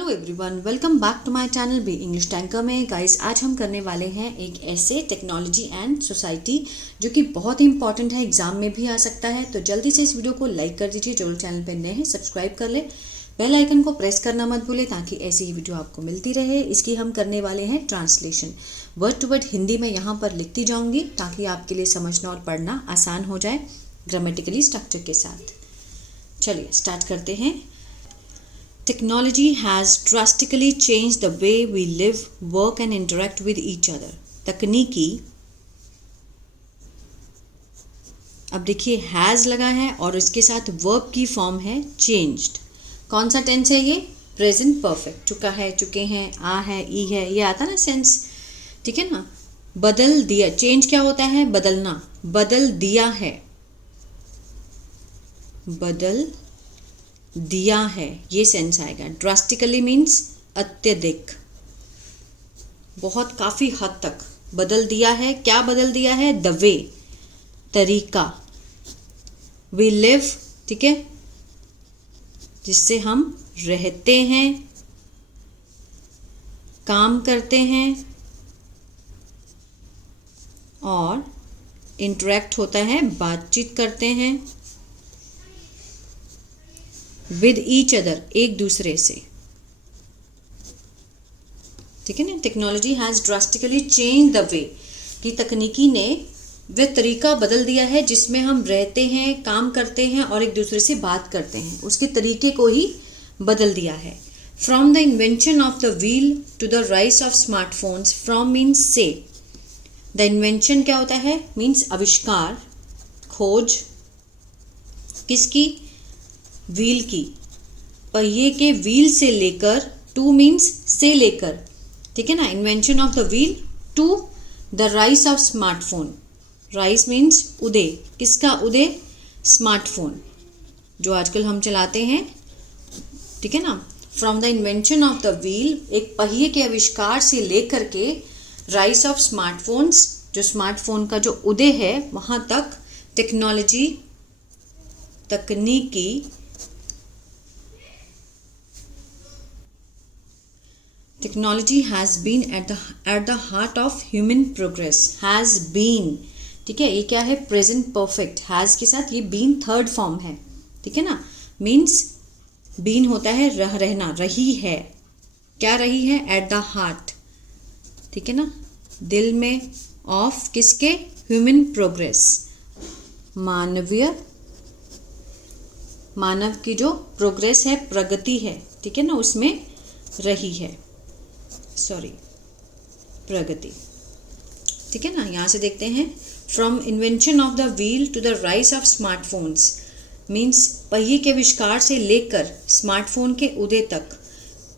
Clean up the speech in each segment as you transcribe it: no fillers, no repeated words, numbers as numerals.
Hello everyone, welcome back to my channel B English tanker में। Guys, आज हम करने वाले हैं एक ऐसे टेक्नोलॉजी एंड सोसाइटी जो कि बहुत ही इंपॉर्टेंट है, एग्जाम में भी आ सकता है। तो जल्दी से इस वीडियो को लाइक कर दीजिए, जो चैनल पे नए हैं सब्सक्राइब कर ले, बेल आइकन को प्रेस करना मत भूले ताकि ऐसी ही वीडियो आपको मिलती रहे। इसकी हम करने वाले हैं translation, word to word Hindi में यहाँ पर लिखती जाऊँगी ताकि आपके लिए समझना और पढ़ना आसान हो जाए ग्रामेटिकली स्ट्रक्चर के साथ। चलिए स्टार्ट करते हैं। Technology has drastically changed the way we live, work and interact with each other. तकनीकी, अब देखिए has लगा है और इसके साथ verb की फॉर्म है changed। कौन सा टेंस है ये? Present perfect. चुका है, चुके हैं, आ है, ई है, ये आता ना सेंस, ठीक है ना। बदल दिया, चेंज क्या होता है? बदलना। बदल दिया है, बदल दिया है, ये सेंस आएगा। ड्रास्टिकली मीन्स अत्यधिक, बहुत काफ़ी हद तक बदल दिया है। क्या बदल दिया है? द वे, तरीका। वी लिव, ठीक है, जिससे हम रहते हैं, काम करते हैं और इंटरेक्ट होता है, बातचीत करते हैं। विद ईच अदर, एक दूसरे से, ठीक है ना। Technology has drastically change the way, कि तकनीकी ने वह तरीका बदल दिया है जिसमें हम रहते हैं, काम करते हैं और एक दूसरे से बात करते हैं, उसके तरीके को ही बदल दिया है। From the invention of the wheel to the rise of smartphones. From means से, द इन्वेंशन क्या होता है? मीन्स आविष्कार, खोज। किसकी? व्हील की, पहिए के व्हील से लेकर, टू मीन्स से लेकर, ठीक है ना। Invention of the wheel to the rise of smartphone. Rise means उदय, किसका उदय? स्मार्टफोन, जो आजकल हम चलाते हैं, ठीक है ना। From the invention of the wheel, एक पहिए के आविष्कार से लेकर के राइज ऑफ स्मार्टफोन्स, जो स्मार्टफोन का जो उदय है, वहाँ तक टेक्नोलॉजी, तकनीकी Technology has been at the heart of human progress. Has been, ठीक है, ये क्या है? Present perfect. हैज़ के साथ ये बीन थर्ड फॉर्म है, ठीक है ना। मीन्स बीन होता है रहना, रही है। क्या रही है? एट द हार्ट, ठीक है ना, दिल में, ऑफ किसके? ह्यूमन प्रोग्रेस, मानव की जो प्रोग्रेस है, प्रगति है, ठीक है ना, उसमें रही है, प्रगति, ठीक है ना। यहाँ से देखते हैं, from invention of the wheel to the rise of smartphones means पहिए के आविष्कार से लेकर स्मार्टफोन के उदय तक,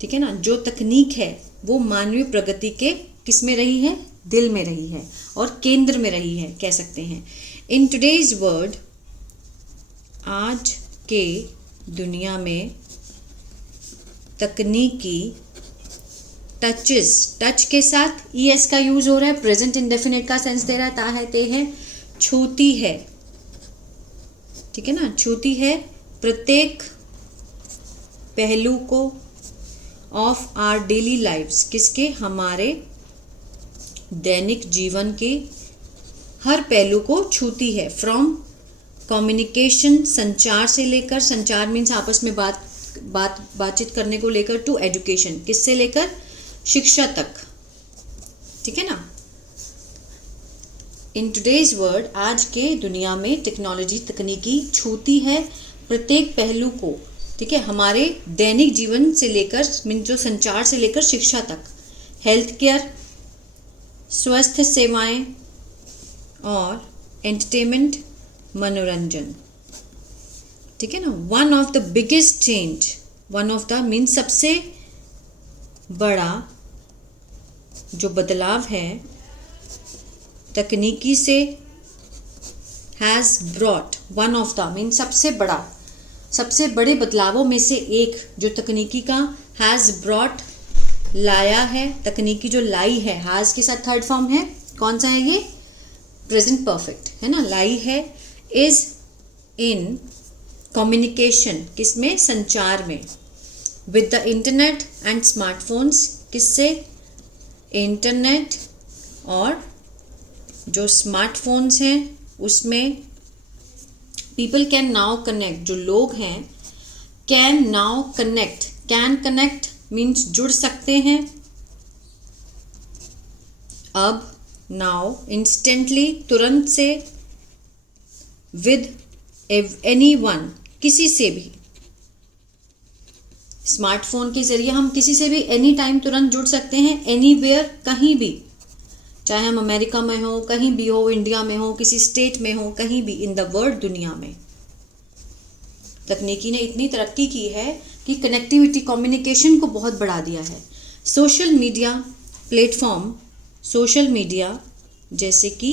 ठीक है ना, जो तकनीक है वो मानवीय प्रगति के किस में रही है? दिल में रही है और केंद्र में रही है, कह सकते हैं। इन टुडेज वर्ल्ड, आज के दुनिया में तकनीकी टचेस, टच के साथ ईएस का यूज हो रहा है, प्रेजेंट इंडेफिनिट का सेंस दे रहा है, ता है, ते है, छूती है, ठीक है ना, छूती है प्रत्येक पहलू को, ऑफ आर डेली लाइव्स, किसके? हमारे दैनिक जीवन के हर पहलू को छूती है। फ्रॉम कम्युनिकेशन, संचार से लेकर, संचार मीन्स आपस में बातचीत करने को लेकर, टू एजुकेशन, किससे लेकर? शिक्षा तक, ठीक है ना। इन टुडेज वर्ल्ड, आज के दुनिया में टेक्नोलॉजी, तकनीकी छूती है प्रत्येक पहलू को, ठीक है, हमारे दैनिक जीवन से लेकर, जो संचार से लेकर शिक्षा तक, हेल्थ केयर, स्वास्थ्य सेवाएं और एंटरटेनमेंट, मनोरंजन, ठीक है ना। One of the biggest change, one of the means सबसे बड़ा जो बदलाव है तकनीकी से, has brought, one of the means सबसे बड़ा, सबसे बड़े बदलावों में से एक जो तकनीकी का, हैज़ ब्रॉट, लाया है, तकनीकी जो लाई है, हैज़ के साथ थर्ड फॉर्म है, कौन सा है ये? प्रेजेंट परफेक्ट, है ना, लाई है। इज इन कम्युनिकेशन, किसमें? संचार में, with the internet and smartphones, किससे? इंटरनेट और जो स्मार्टफोन्स हैं उसमें पीपल कैन नाउ कनेक्ट, जो लोग हैं can now connect, can connect means जुड़ सकते हैं अब, नाउ इंस्टेंटली तुरंत से, विद एनीवन किसी से भी, स्मार्टफोन के जरिए हम किसी से भी एनी टाइम तुरंत जुड़ सकते हैं, एनीवेयर कहीं भी, चाहे हम अमेरिका में हो, कहीं भी हो, इंडिया में हो, किसी स्टेट में हो, कहीं भी इन द वर्ल्ड, दुनिया में। तकनीकी ने इतनी तरक्की की है कि कनेक्टिविटी, कम्युनिकेशन को बहुत बढ़ा दिया है। Social media platform, social media जैसे कि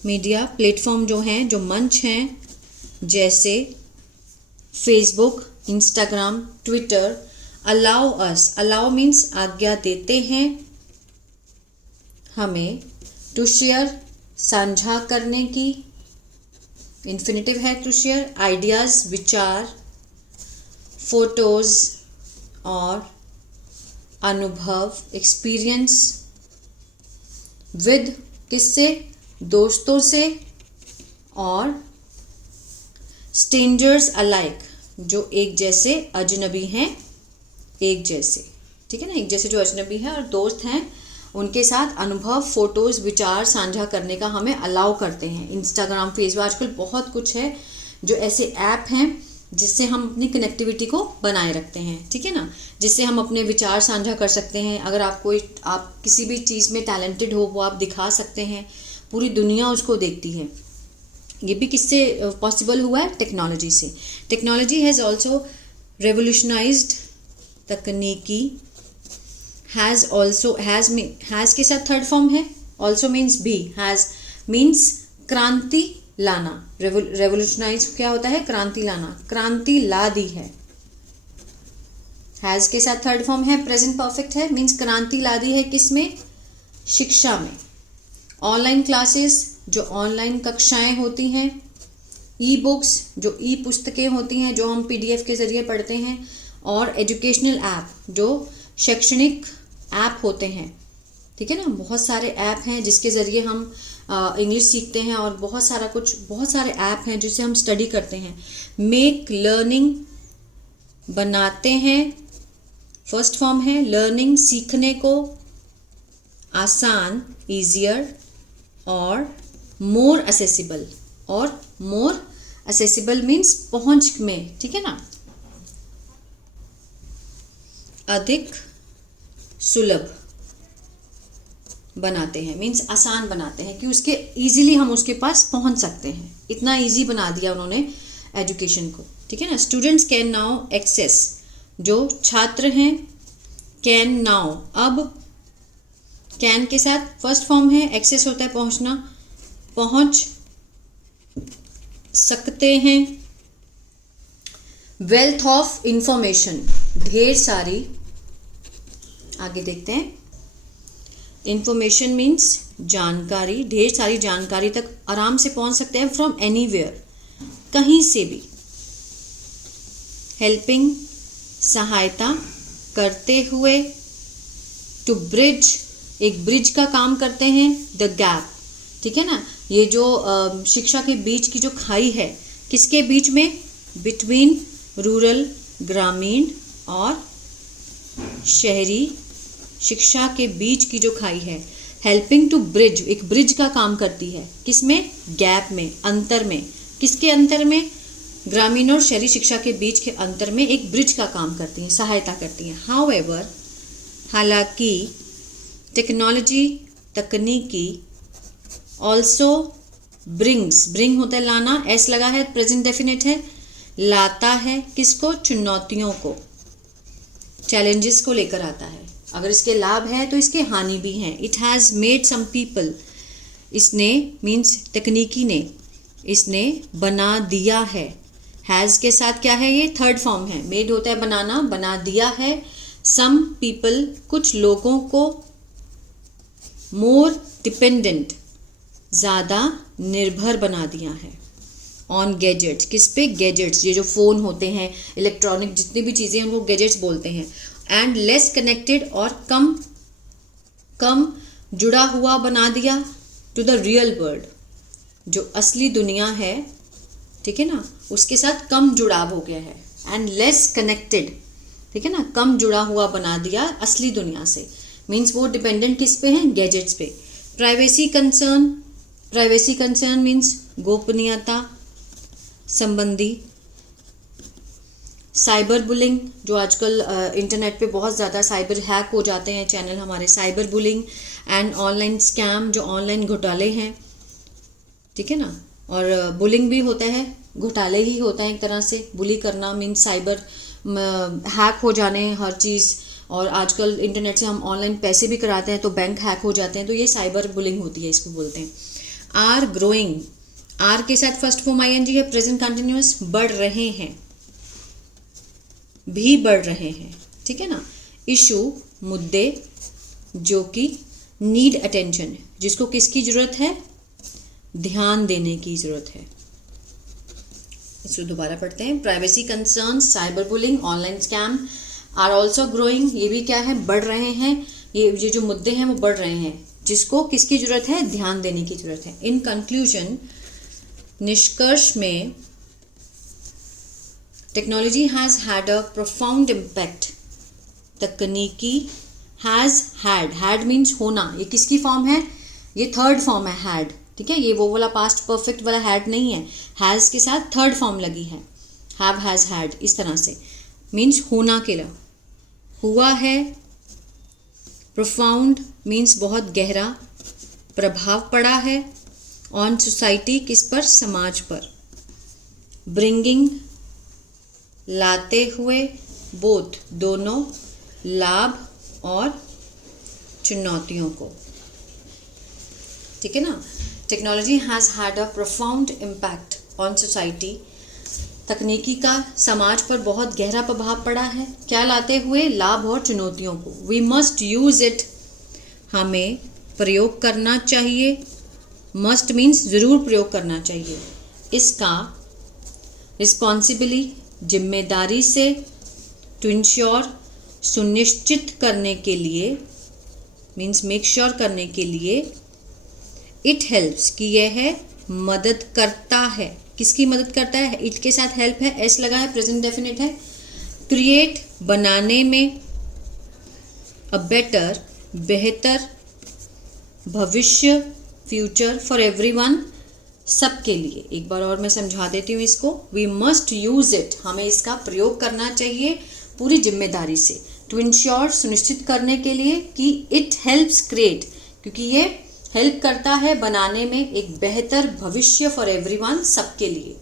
मीडिया प्लेटफॉर्म जो हैं, जो मंच हैं, जैसे Facebook, Instagram, Twitter, allow us, allow means आज्ञा देते हैं हमें, टू शेयर साझा करने की, इन्फिनिटिव है टू शेयर, आइडियाज़ विचार, फोटोज़ और अनुभव एक्सपीरियंस, विद किससे? दोस्तों से, और स्ट्रेंजर्स अलाइक जो एक जैसे अजनबी हैं, एक जैसे, ठीक है ना, एक जैसे जो अजनबी हैं और दोस्त हैं उनके साथ अनुभव, फोटोज़, विचार साझा करने का हमें अलाउ करते हैं। इंस्टाग्राम, फेसबुक, आजकल बहुत कुछ है जो ऐसे ऐप हैं जिससे हम अपनी कनेक्टिविटी को बनाए रखते हैं, ठीक है ना, जिससे हम अपने विचार साझा कर सकते हैं। अगर आप किसी भी चीज़ में टैलेंटेड हो वो आप दिखा सकते हैं, पूरी दुनिया उसको देखती है। ये भी किससे पॉसिबल हुआ है? टेक्नोलॉजी से। टेक्नोलॉजी हैज़ ऑल्सो रेवोल्यूशनाइज्ड, तकनीकी हैज़ ऑल्सो, हैज़ के साथ थर्ड फॉर्म है, ऑल्सो मीन्स भी, हैज़ मीन्स क्रांति लाना, रेवोल्यूशनाइज क्या होता है? क्रांति लाना, क्रांति ला दी है। हैज़ के साथ थर्ड फॉर्म है, प्रेजेंट परफेक्ट है, मीन्स क्रांति ला दी है किसमें? शिक्षा में। ऑनलाइन क्लासेस जो ऑनलाइन कक्षाएं होती हैं, ई बुक्स जो ई पुस्तकें होती हैं जो हम PDF के ज़रिए पढ़ते हैं, और एजुकेशनल ऐप जो शैक्षणिक ऐप होते हैं, ठीक है ना, बहुत सारे ऐप हैं जिसके ज़रिए हम इंग्लिश सीखते हैं और बहुत सारे ऐप हैं जिससे हम स्टडी करते हैं। मेक लर्निंग बनाते हैं, फर्स्ट फॉर्म है, लर्निंग सीखने को आसान, ईजियर, और मोर असेसिबल, और मोर असेसिबल मीन्स पहुंच में, ठीक है ना, अधिक सुलभ बनाते हैं, मीन्स आसान बनाते हैं कि उसके इजीली हम उसके पास पहुंच सकते हैं। इतना इजी बना दिया उन्होंने एजुकेशन को, ठीक है ना। स्टूडेंट्स कैन नाउ एक्सेस, जो छात्र हैं, कैन नाउ, अब कैन के साथ फर्स्ट फॉर्म है, एक्सेस होता है पहुंचना, पहुंच सकते हैं। वेल्थ ऑफ इंफॉर्मेशन, ढेर सारी, आगे देखते हैं, इंफॉर्मेशन मीन्स जानकारी, ढेर सारी जानकारी तक आराम से पहुंच सकते हैं, फ्रॉम एनीवेयर, कहीं से भी। हेल्पिंग सहायता करते हुए, टू ब्रिज एक ब्रिज का काम करते हैं, द गैप, ठीक है ना, ये जो शिक्षा के बीच की जो खाई है, किसके बीच में? बिटवीन रूरल ग्रामीण और शहरी शिक्षा के बीच की जो खाई है, हेल्पिंग टू ब्रिज एक ब्रिज का काम करती है, किसमें? गैप में, अंतर में, किसके अंतर में? ग्रामीण और शहरी शिक्षा के बीच के अंतर में एक ब्रिज का काम करती है, सहायता करती है। हाउएवर, हालांकि, टेक्नोलॉजी तकनीकी, ऑल्सो ब्रिंग्स, ब्रिंग होता है लाना, एस लगा है, प्रेजेंट डेफिनेट है, लाता है किसको? चुनौतियों को, चैलेंजेस को लेकर आता है। अगर इसके लाभ है तो इसके हानि भी हैं। It has made some people, इसने मीन्स तकनीकी ने, इसने बना दिया है। हैज़ के साथ क्या है? ये थर्ड फॉर्म है, मेड होता है बनाना, बना दिया है। सम पीपल कुछ लोगों को, मोर डिपेंडेंट ज़्यादा निर्भर बना दिया है। ऑन गैजेट्स, किस पे? गैजेट्स, ये जो फ़ोन होते हैं, इलेक्ट्रॉनिक जितनी भी चीज़ें हैं उनको गैजेट्स बोलते हैं। एंड लेस कनेक्टेड, और कम जुड़ा हुआ बना दिया टू द रियल वर्ल्ड, जो असली दुनिया है, ठीक है ना, उसके साथ कम जुड़ाव हो गया है। एंड लेस कनेक्टेड, ठीक है ना, कम जुड़ा हुआ बना दिया असली दुनिया से, मीन्स वो डिपेंडेंट किस पे हैं? गैजेट्स पे। प्राइवेसी कंसर्न मीन्स गोपनीयता संबंधी। साइबर बुलिंग, जो आजकल इंटरनेट पे बहुत ज़्यादा साइबर हैक हो जाते हैं चैनल हमारे, cyber bullying. And online scam, जो ऑनलाइन घोटाले हैं, ठीक है ना, और बुलिंग भी होता है, घोटाले ही होता है एक तरह से। बुली करना मीन्स साइबर हैक हो जाने हर चीज़, और आजकल इंटरनेट से हम ऑनलाइन पैसे भी कराते हैं तो बैंक हैक हो जाते हैं, तो ये साइबर बुलिंग होती है, इसको बोलते हैं। आर ग्रोइंग, आर के साथ फर्स्ट फॉर्म आईएनजी है, प्रेजेंट कंटिन्यूअस, बढ़ रहे हैं, भी बढ़ रहे हैं, ठीक है ना। इशू, मुद्दे, जो कि नीड अटेंशन, जिसको किसकी ज़रूरत है? ध्यान देने की ज़रूरत है। इसको दोबारा पढ़ते हैं। Privacy concern, cyber bullying, online scam are also growing, ये भी क्या है? बढ़ रहे हैं। ये जो मुद्दे हैं वो बढ़ रहे हैं, जिसको किसकी ज़रूरत है? ध्यान देने की ज़रूरत है। इन कंक्लूजन, निष्कर्ष में, technology has had a profound impact, तकनीकी हैज़ हैड मीन्स होना, ये किसकी फॉर्म है? ये थर्ड फॉर्म है हैड, ठीक है, ये वो वाला पास्ट परफेक्ट वाला हैड नहीं है, हैज़ के साथ थर्ड फॉर्म लगी है, हैव हैज़ हैड, इस तरह से मीन्स होना के लिए हुआ है। प्रोफाउंड मीन्स बहुत गहरा, प्रभाव पड़ा है। ऑन सोसाइटी, किस पर? समाज पर। ब्रिंगिंग, लाते हुए, बोथ, दोनों, लाभ और चुनौतियों को, ठीक है ना। Technology has had a profound impact on society, तकनीकी का समाज पर बहुत गहरा प्रभाव पड़ा है। क्या लाते हुए? लाभ और चुनौतियों को। वी मस्ट यूज़ इट, हमें प्रयोग करना चाहिए। मस्ट मीन्स ज़रूर प्रयोग करना चाहिए। इसका रिस्पॉन्सिबली, जिम्मेदारी से। टू इंश्योर, सुनिश्चित करने के लिए, मीन्स मेक श्योर करने के लिए। इट हेल्प्स, कि यह है मदद करता है, किसकी मदद करता है? इट के साथ हेल्प है, एस लगा है, प्रेजेंट डेफिनेट है। क्रिएट, बनाने में। अ बेटर, बेहतर, भविष्य, फ्यूचर, फॉर एवरीवन, सबके लिए। एक बार और मैं समझा देती हूँ इसको। वी मस्ट यूज़ इट, हमें इसका प्रयोग करना चाहिए पूरी जिम्मेदारी से। टू इंश्योर, सुनिश्चित करने के लिए, कि इट हेल्प्स क्रिएट, क्योंकि ये हेल्प करता है बनाने में एक बेहतर भविष्य फॉर एवरीवन, सबके लिए।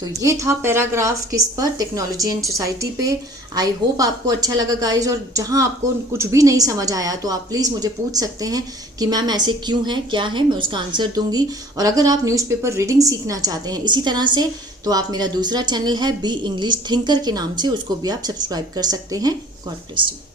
तो ये था पैराग्राफ किस पर? टेक्नोलॉजी एंड सोसाइटी पे। आई होप आपको अच्छा लगा गाइज, और जहाँ आपको कुछ भी नहीं समझ आया तो आप प्लीज़ मुझे पूछ सकते हैं कि मैम ऐसे क्यों है, क्या है, मैं उसका आंसर दूंगी। और अगर आप न्यूज़पेपर रीडिंग सीखना चाहते हैं इसी तरह से, तो आप मेरा दूसरा चैनल है बी इंग्लिश थिंकर के नाम से, उसको भी आप सब्सक्राइब कर सकते हैं। God bless you.